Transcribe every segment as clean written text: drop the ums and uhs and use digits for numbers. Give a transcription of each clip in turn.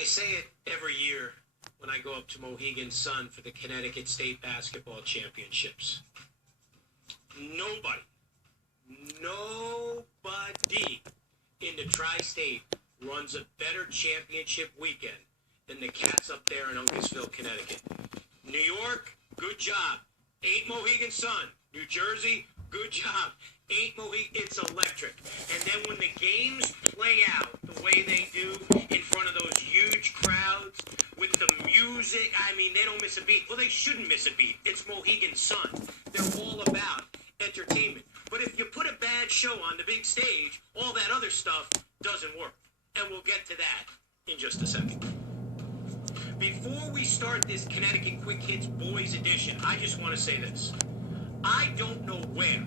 I say it every year when I go up to Mohegan Sun for the Connecticut State Basketball Championships. Nobody in the Tri-State runs a better championship weekend than the Cats up there in Uncasville, Connecticut. New York, good job. Ain't Mohegan Sun. New Jersey, good job. Ain't Mohegan. It's electric. And then when the games play out the way they do in front of those huge crowds with the music, I mean, they don't miss a beat. Well, they shouldn't miss a beat. It's Mohegan Sun. They're all about entertainment. But if you put a bad show on the big stage, all that other stuff doesn't work. And we'll get to that in just a second. Before we start this Connecticut Quick Hits Boys edition, I just want to say this. I don't know where.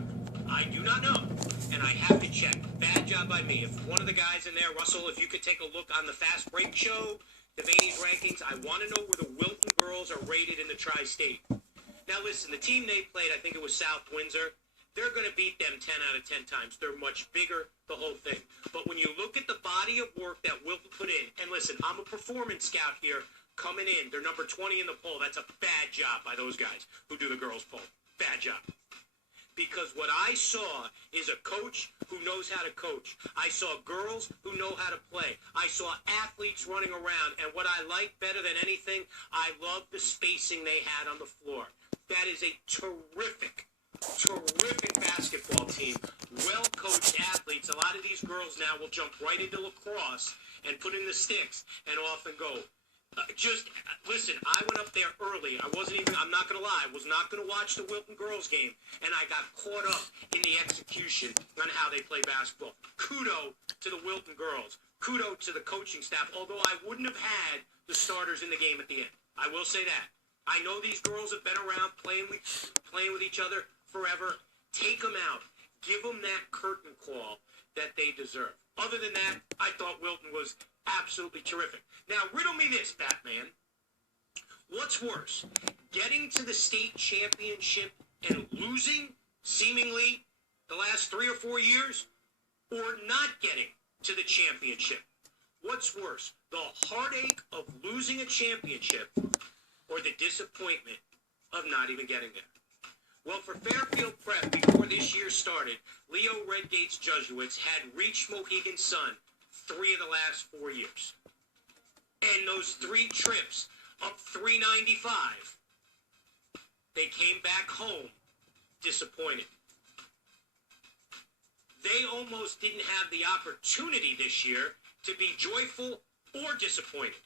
I do not know. And I have to check. Bad job by me. If one of the guys in there, Russell, if you could take a look on the Fast Break Show, Devaney's rankings, I want to know where the Wilton girls are rated in the Tri-State. Now listen, the team they played, I think it was South Windsor, they're going to beat them 10 out of 10 times. They're much bigger, the whole thing. But when you look at the body of work that Wilton put in, and listen, I'm a performance scout here coming in. They're number 20 in the poll. That's a bad job by those guys who do the girls' poll. Bad job. Because what I saw is a coach who knows how to coach. I saw girls who know how to play. I saw athletes running around. And what I like better than anything, I love the spacing they had on the floor. That is a terrific basketball team. Well-coached athletes. A lot of these girls now will jump right into lacrosse and put in the sticks and off and go. Listen, I went up there early. I'm not going to lie, I was not going to watch the Wilton girls game, and I got caught up in the execution on how they play basketball. Kudo to the Wilton girls. Kudo to the coaching staff, although I wouldn't have had the starters in the game at the end. I will say that. I know these girls have been around playing with each other forever. Take them out. Give them that curtain call that they deserve. Other than that, I thought Wilton was absolutely terrific. Now, riddle me this, Batman. What's worse, getting to the state championship and losing, seemingly, the last 3 or 4 years, or not getting to the championship? What's worse, the heartache of losing a championship or the disappointment of not even getting there? Well, for Fairfield Prep, before this year started, Leo Redgate's Jesuits had reached Mohegan Sun 3 of the last 4 years. And those 3 trips, up 395, they came back home disappointed. They almost didn't have the opportunity this year to be joyful or disappointed.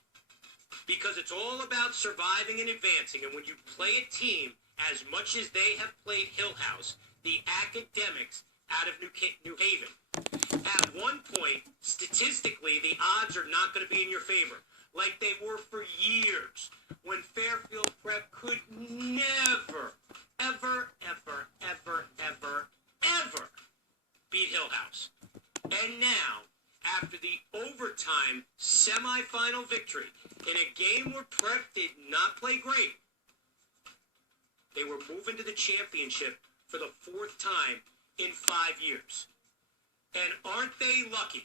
Because it's all about surviving and advancing. And when you play a team as much as they have played Hill House, the academics out of New Haven, at one point, statistically, the odds are not going to be in your favor, like they were for years, when Fairfield Prep could never, ever beat Hill House. And now, after the overtime semifinal victory in a game where Prep did not play great, they were moving to the championship for the 4th time in 5 years. And aren't they lucky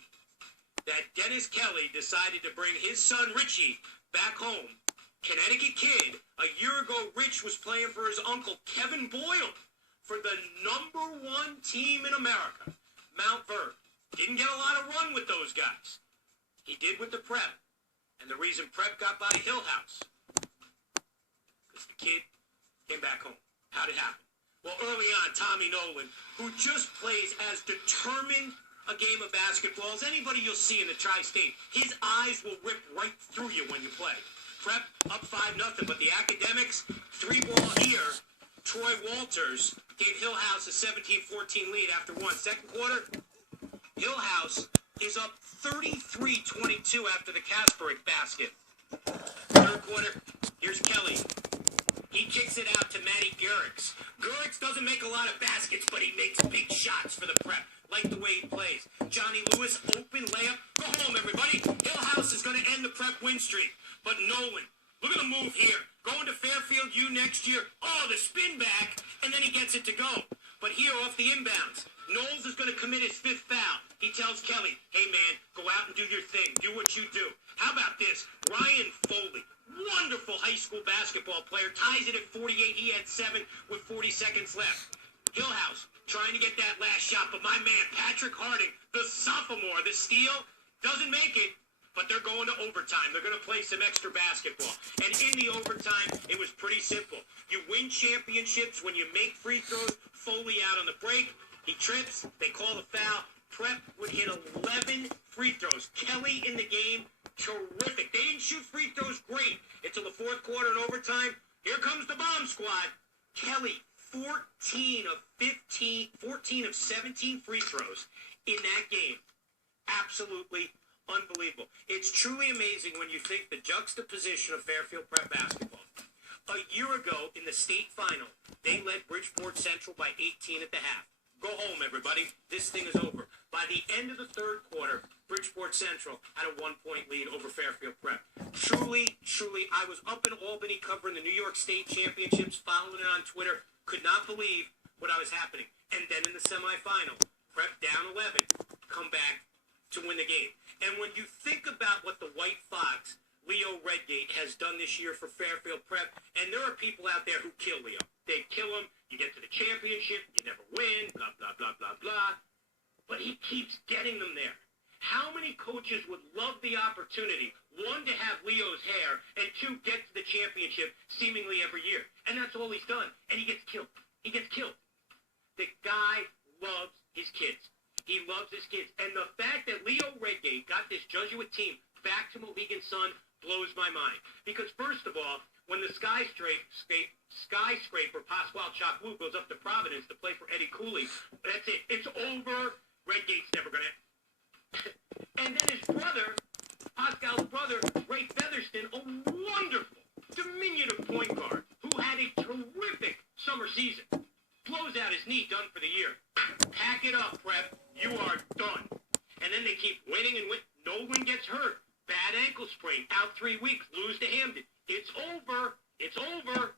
that Dennis Kelly decided to bring his son Richie back home? Connecticut kid. A year ago, Rich was playing for his uncle Kevin Boyle for the #1 team in America, Mount Vernon. Didn't get a lot of run with those guys. He did with the Prep. And the reason Prep got by Hill House, because the kid came back home. How'd it happen? Well, early on, Tommy Nolan, who just plays as determined a game of basketball as anybody you'll see in the Tri-State, his eyes will rip right through you when you play. Prep up 5-0, but the academics, 3-ball here. Troy Walters gave Hill House a 17-14 lead after 1. Second quarter, Hill House is up 33-22 after the Kasperick basket. Third quarter, here's Kelly. He kicks it out to Matty Gurix. Gurix doesn't make a lot of baskets, but he makes big shots for the Prep. Like the way he plays. Johnny Lewis, open layup. Go home, everybody. Hill House is going to end the Prep win streak. But Nolan, look at the move here. Going to Fairfield U next year. Oh, the spin back, and then he gets it to go. But here off the inbounds, Knowles is going to commit his 5th foul. He tells Kelly, hey man, go out and do your thing. Do what you do. How about this? Ryan Foley, wonderful high school basketball player, ties it at 48. He had 7 with 40 seconds left. Hillhouse trying to get that last shot, but my man, Patrick Harding, the sophomore, the steal, doesn't make it. But they're going to overtime. They're going to play some extra basketball. And in the overtime, it was pretty simple. You win championships when you make free throws. Foley out on the break. He trips. They call the foul. Prep would hit 11 free throws. Kelly in the game, terrific. They didn't shoot free throws great until the 4th quarter and overtime. Here comes the bomb squad. Kelly, 14 of 17 free throws in that game. Absolutely unbelievable. It's truly amazing when you think the juxtaposition of Fairfield Prep basketball. A year ago in the state final, they led Bridgeport Central by 18 at the half. Go home, everybody. This thing is over. By the end of the 3rd quarter, Bridgeport Central had a 1-point lead over Fairfield Prep. Truly, I was up in Albany covering the New York State Championships, following it on Twitter. Could not believe what I was happening. And then in the semifinal, Prep down 11, come back to win the game. And when you think about what the White Fox, Leo Redgate, has done this year for Fairfield Prep, and there are people out there who kill Leo. They kill him, you get to the championship, you never win, blah, blah, blah, blah, blah. But he keeps getting them there. How many coaches would love the opportunity, 1, to have Leo's hair, and 2, get to the championship seemingly every year? And that's all he's done. And he gets killed. He gets killed. The guy loves his kids. He loves his kids. And the fact that Leo Redgate got this Jesuit team back to Mohegan Sun blows my mind. Because first of all, when the skyscraper Pasquale Chakwu goes up to Providence to play for Eddie Cooley, that's it. It's over. Redgate's never going to... And then his brother, Pascal's brother, Ray Featherston, a wonderful, diminutive point guard who had a terrific summer season, blows out his knee, done for the year. Pack it up, Prep. You are done. And then they keep winning and win. Nolan gets hurt. Bad ankle sprain. Out 3 weeks. Lose to Hamden. It's over. It's over.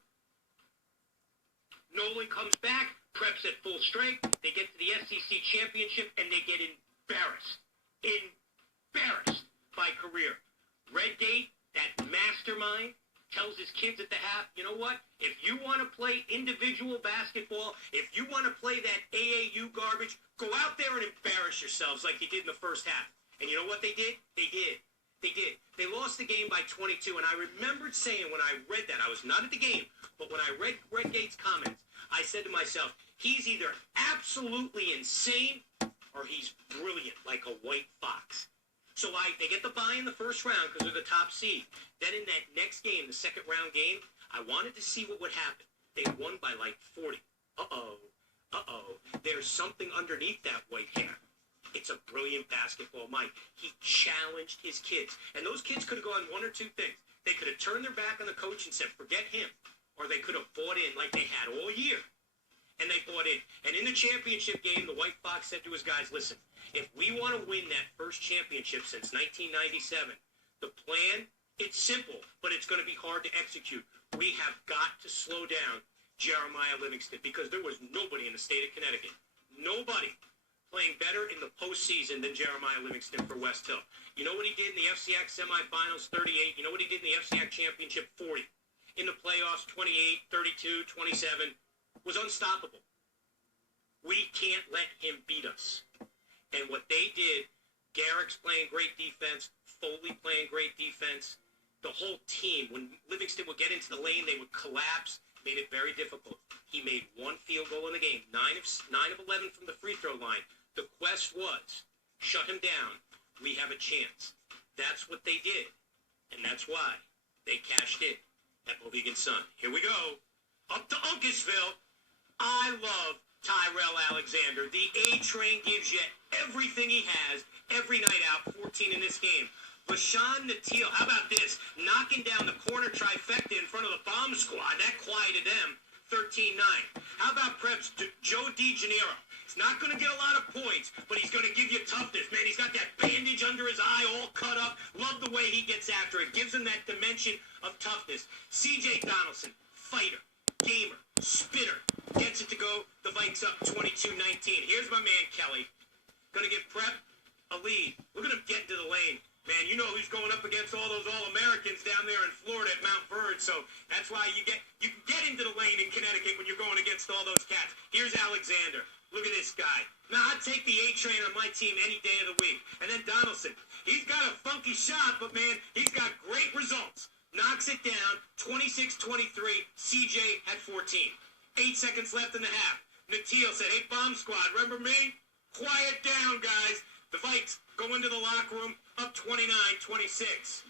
Nolan comes back. Prep's at full strength. They get to the SEC championship, and they get embarrassed. Embarrassed by career. Redgate, that mastermind, tells his kids at the half, you know what? If you want to play individual basketball, if you want to play that AAU garbage, go out there and embarrass yourselves like you did in the first half. And you know what they did? They did. They lost the game by 22, and I remembered saying when I read that, I was not at the game, but when I read Redgate's comments, I said to myself, he's either absolutely insane or he's brilliant like a white fox. So they get the bye in the first round because they're the top seed. Then in that next game, the second round game, I wanted to see what would happen. They won by like 40. There's something underneath that white hair. It's a brilliant basketball mind. He challenged his kids. And those kids could have gone 1 or 2 things. They could have turned their back on the coach and said, forget him. Or they could have bought in like they had all year. And they bought in. And in the championship game, the White Fox said to his guys, listen, if we want to win that first championship since 1997, the plan, it's simple, but it's going to be hard to execute. We have got to slow down Jeremiah Livingston because there was nobody in the state of Connecticut. Nobody playing better in the postseason than Jeremiah Livingston for Westhill. You know what he did in the FCX semifinals, 38. You know what he did in the FCX championship, 40. In the playoffs, 28, 32, 27. Was unstoppable. We can't let him beat us. And what they did, Garrick's playing great defense, Foley playing great defense, the whole team, when Livingston would get into the lane, they would collapse, made it very difficult. He made 1 field goal in the game, 9 of 11 from the free throw line. The quest was, shut him down, we have a chance. That's what they did, and that's why they cashed in at Mohegan Sun. Here we go, up to Uncasville. I love Tyrell Alexander. The A-Train gives you everything he has every night out, 14 in this game. Bashan Natil, how about this? Knocking down the corner trifecta in front of the bomb squad. That quieted them, 13-9. How about Prep's Joe DeGeneiro? He's not going to get a lot of points, but he's going to give you toughness. Man, he's got that bandage under his eye all cut up. Love the way he gets after it. Gives him that dimension of toughness. C.J. Donaldson, fighter. gamer, spinner, gets it to go. The Vikes up 22-19. Here's my man, Kelly. Going to give Prep a lead. Look at him get into the lane. Man, you know who's going up against all those All-Americans down there in Florida at Mount Vernon, so that's why you can get into the lane in Connecticut when you're going against all those cats. Here's Alexander. Look at this guy. Now, I'd take the A-Train on my team any day of the week. And then Donaldson. He's got a funky shot, but, man, he's got great results. Knocks it down, 26-23. CJ had 14. 8 seconds left in the half. Natil said, hey, Bomb Squad, remember me? Quiet down, guys. The Vikes go into the locker room up 29-26.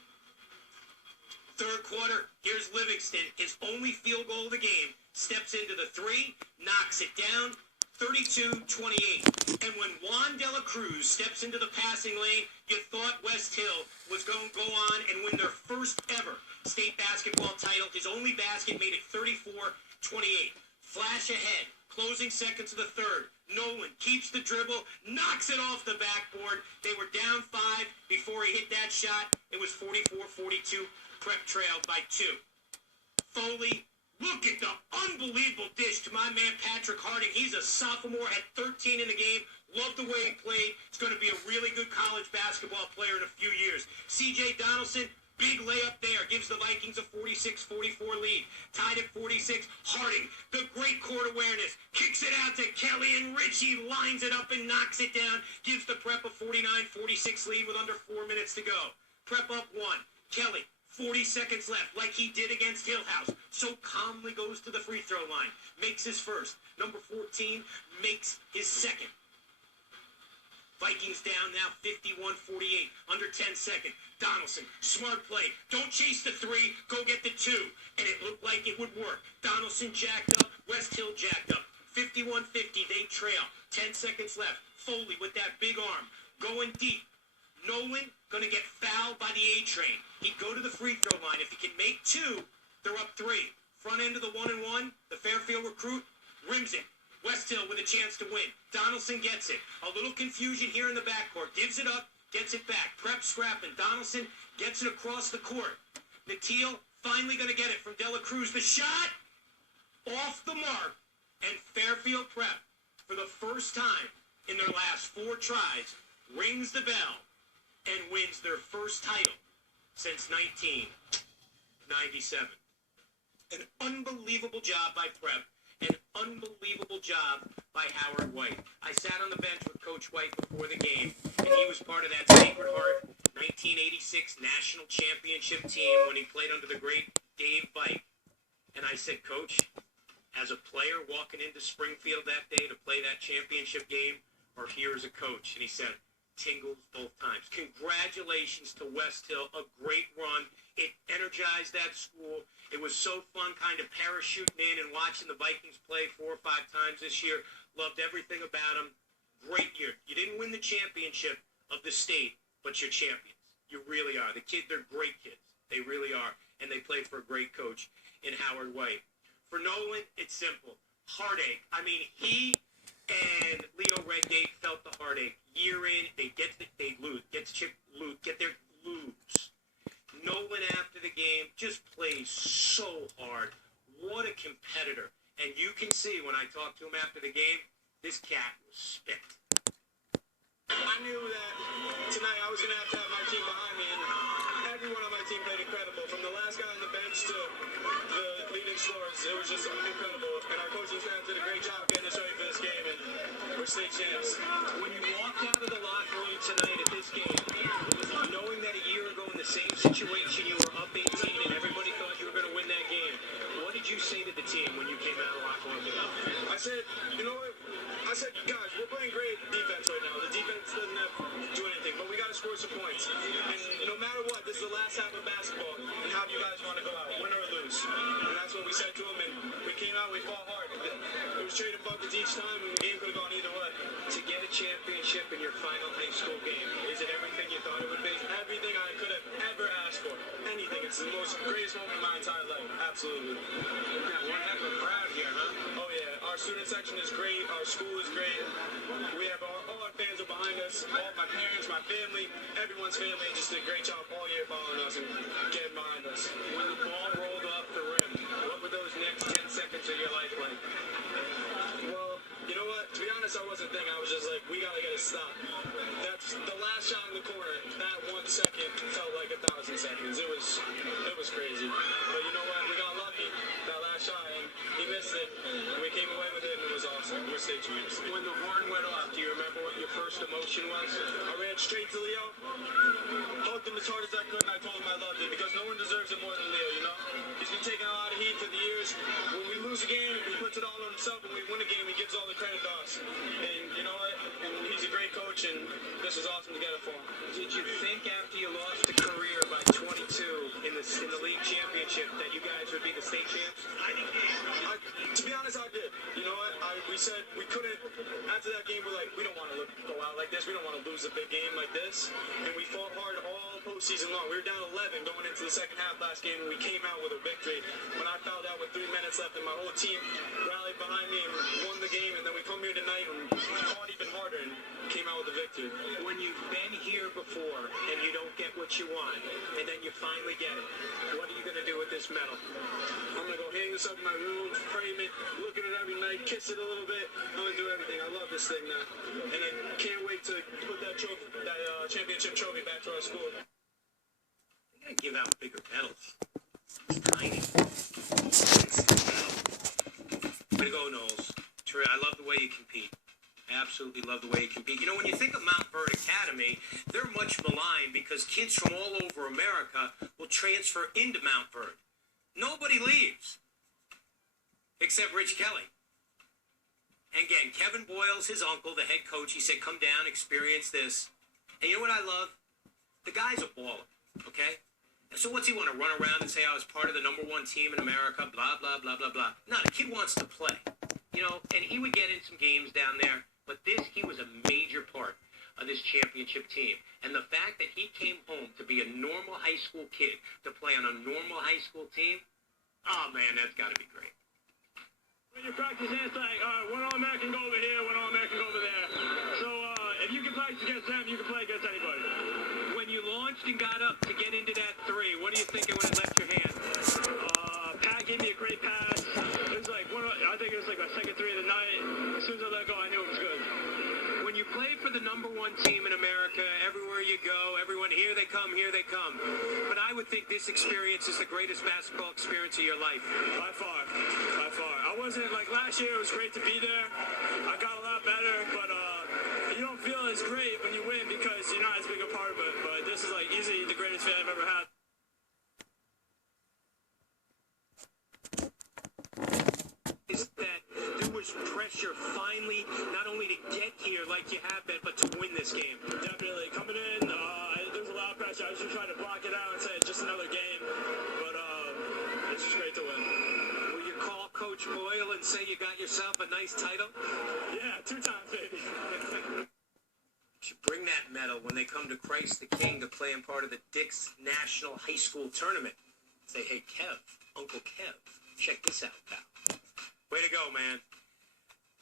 Third quarter, here's Livingston. His only field goal of the game. Steps into the three, knocks it down, 32-28. And when Juan De La Cruz steps into the passing lane, you thought Westhill was going to go on and win their first ever state basketball title. His only basket made it 34-28. Flash ahead. Closing seconds of the third. Nolan keeps the dribble, knocks it off the backboard. They were down 5 before he hit that shot. It was 44-42. Prep trailed by 2. Foley, look at the unbelievable dish to my man Patrick Harding. He's a sophomore, had 13 in the game. Love the way he played. He's going to be a really good college basketball player in a few years. C.J. Donaldson, big layup there. Gives the Vikings a 46-44 lead. Tied at 46. Harding, the great court awareness. Kicks it out to Kelly, and Richie lines it up and knocks it down. Gives the Prep a 49-46 lead with under 4 minutes to go. Prep up 1. Kelly, 40 seconds left, like he did against Hillhouse. So calmly goes to the free throw line. Makes his first. Number 14 makes his second. Vikings down now 51-48. Under 10 seconds. Donaldson, smart play. Don't chase the 3. Go get the 2. And it looked like it would work. Donaldson jacked up. Westhill jacked up. 51-50. They trail. 10 seconds left. Foley with that big arm. Going deep. Nolan going to get fouled by the A-Train. He'd go to the free throw line. If he can make 2, they're up 3. Front end of the 1-and-1. The Fairfield recruit rims it. Westhill with a chance to win. Donaldson gets it. A little confusion here in the backcourt. Gives it up. Gets it back. Prep scrapping. Donaldson gets it across the court. Natil finally going to get it from De La Cruz. The shot off the mark. And Fairfield Prep, for the first time in their last 4 tries, rings the bell and wins their first title since 1997. An unbelievable job by Prep. An unbelievable job by Howard White. I sat on the bench with Coach White before the game, and he was part of that Sacred Heart 1986 National Championship team when he played under the great Dave Vike. And I said, Coach, as a player walking into Springfield that day to play that championship game, or here as a coach? And he said, tingles both times. Congratulations to Westhill, a great run. It energized that school. It was so fun kind of parachuting in and watching the Vikings play 4 or 5 times this year. Loved everything about them. Great year. You didn't win the championship of the state, but you're champions. You really are. The kids, they're great kids. They really are. And they play for a great coach in Howard White. For Nolan, it's simple. Heartache. I mean, he and Leo Redgate felt the heartache. Year in, they lose. Get their lose. Nolan, after the game, just plays so hard. What a competitor. And you can see when I talked to him after the game, this cat was spent. I knew that tonight I was going to have my team behind me, and everyone on my team played incredible. From the last guy on the bench to the leading scorers, it was just incredible. And our coaching staff did a great job getting us ready for this game, and we're state champs. When you walked out of the locker room tonight at this game, knowing that a year ago in the same situation you were up 18 and everybody thought you were going to win that game, what did you say to the team when you came out of the locker room? I said, you know what? I said, guys, we're playing great defense right now. The defense doesn't have to do anything, but we got to score some points. And no matter what, this is the last half of basketball, and how do you guys want to go out, win or lose? And that's what we said to them, and we came out, we fought hard. It was trading buckets each time, and the game could have gone either way. To get a championship in your final high school game, is it everything you thought it would be? Everything I could have ever asked for. Anything. It's the most greatest moment of my entire life. Absolutely. One heck of a crowd here, huh? Oh, yeah. Our student section is great. Our school is great. We have all our fans are behind us. All my parents, my family, everyone's family just did a great job all year following us and getting behind us. When the ball rolled off the rim, what were those next 10 seconds seconds of your life like? Well, you know what? To be honest, I wasn't thinking. I was just like, we gotta get a stop. That's the last shot in the corner. That 1 second felt like 1,000 seconds. It was crazy. But you know what? We got lucky. That last shot, and he missed it. And we came away with it, and it was awesome. We're state champions. When the horn went off, do you remember what your first emotion was? I ran straight to Leo, hugged him as hard as I could, and I told him I loved it because no one deserves it more than Leo, you know? He's been taking a lot of heat for the years. When we lose a game, he puts it all on himself. When we win a game, he gives all the credit to us. And you know what? He's a great coach, and this is awesome to get it for him. Did you think after you lost a career by 22 in the league championship that you guys would be the state champs? To be honest, I did. You know what? We said we couldn't. After that game, we're like, we don't want to go out like this. We don't want to lose a big game like this. And we fought hard all postseason long. We were down 11 going into the second half last game, and we came out with a victory. When I fouled out with 3 minutes left, and my whole team rallied behind me and won the game, and then we come here tonight and fought even harder and came out with a victory. When you've been here before and you don't get what you want, and then you finally get it, what are you going to do with this medal? I'm going to go hang this up in my room, frame it, look at it every night, kiss it a little bit. I'm going to do everything. I love this thing now. And I can't wait to put that trophy, that championship trophy back to our school. They got to give out bigger medals. It's tiny. Way to go, Knowles. I love the way you compete. I absolutely love the way you compete. You know, when you think of Mount Bird Academy, they're much maligned because kids from all over America will transfer into Mount Bird. Nobody leaves, except Rich Kelly. And again, Kevin Boyle's his uncle, the head coach. He said, come down, experience this. And you know what I love? The guy's a baller, okay? And so what's he want to run around and say, I was part of the #1 team in America, blah, blah, blah, blah, blah. No, the kid wants to play, you know, and he would get in some games down there. But he was a major part of this championship team. And the fact that he came home to be a normal high school kid, to play on a normal high school team, oh, man, that's got to be great. When you practice, it's like, one All-American go over here, one All-American go over there. So if you can practice against them, you can play against anybody. When you launched and got up to get into that three, what are you thinking when it left your hand? Pat gave me a great pass. It was like, I think it was like my second three of the night. As soon as I let go, I knew it was good. When you play for the #1 team in America, everywhere you go, everyone, here they come, here they come. But I would think this experience is the greatest basketball experience of your life. By far. By far. I wasn't, like, last year it was great to be there. I got a lot better, but you don't feel as great when you win because you're not as big a part of it. But this is, like, easily the greatest fit I've ever had. Is that there was pressure finally, not only to get here like you have been, but to win this game. Definitely. Coming in, there's a lot of pressure. I was just trying to block it out and say it's just another game. But it's just great to win. Will you call Coach Boyle and say you got yourself a nice title? Yeah, 2 times, baby. Should bring that medal when they come to Christ the King to play in part of the Dick's National High School Tournament. Say, hey, Kev, Uncle Kev, check this out, pal. Way to go, man.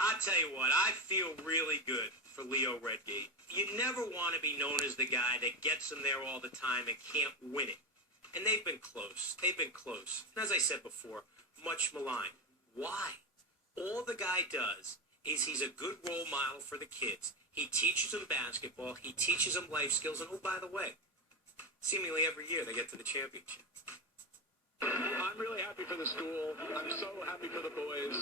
I tell you what, I feel really good for Leo Redgate. You never want to be known as the guy that gets them there all the time and can't win it. And they've been close. They've been close. And as I said before, much maligned. Why? All the guy does is he's a good role model for the kids. He teaches them basketball. He teaches them life skills. And oh, by the way, seemingly every year they get to the championship. I'm really happy for the school. I'm so happy for the boys.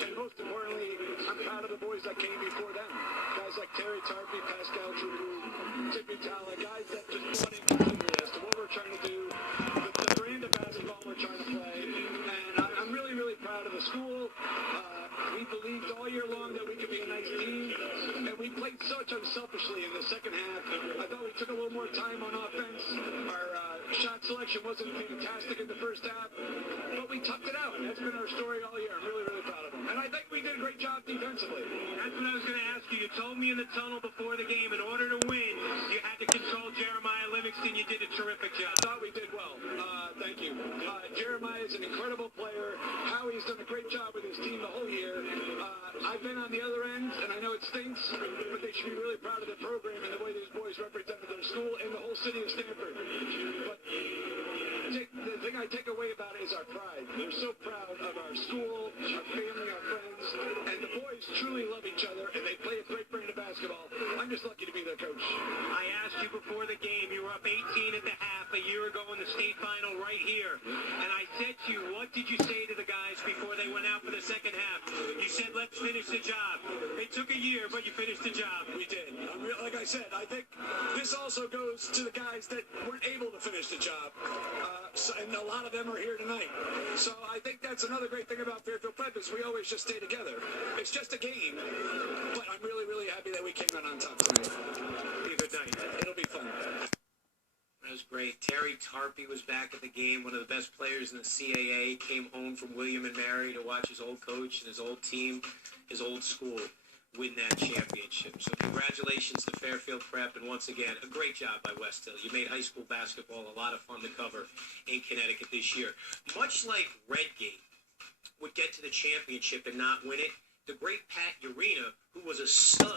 And most importantly, I'm proud of the boys that came before them. Guys like Terry Tarpey, Pascal Trudeau, Tippy Tala, guys that just bought into this, to what we're trying to do, the brand of basketball we're trying to play. And I'm really, really proud of the school. We believed all year long that we could be a nice team, and we played such unselfishly in the second half. I thought we took a little more time on offense. Our shot selection wasn't fantastic in the first half, but we toughed it out, and that's been our story all year. I'm really, really proud of them. And I think we did a great job defensively. That's what I was going to ask you. You told me in the tunnel before the game, in order to win, you had to control Jeremiah Livingston. You did a terrific job. I thought we did well. Thank you. Jeremiah is an incredible player. Howie's done a great job with his team the whole year. I've been on the other end, and I know it stinks, but they should be really proud of the program and the way these boys represented their school and the whole city of Stanford. But the thing I take away about it is our pride. We're so proud of our 18 at the half a year ago in the state final right here. And I said to you, what did you say to the guys before they went out for the second half? You said, let's finish the job. It took a year, but you finished the job. We did. Like I said, I think this also goes to the guys that weren't able to finish the job. And a lot of them are here tonight. So I think that's another great thing about Fairfield Prep is we always just stay together. It's just a game, but I'm really, really happy that we came out on top tonight. Be a good night. It'll be fun. That was great. Terry Tarpey was back at the game, one of the best players in the CAA, came home from William and Mary to watch his old coach and his old team, his old school, win that championship. So congratulations to Fairfield Prep, and once again, a great job by Westhill. You made high school basketball a lot of fun to cover in Connecticut this year. Much like Redgate would get to the championship and not win it, the great Pat Urena, who was a stud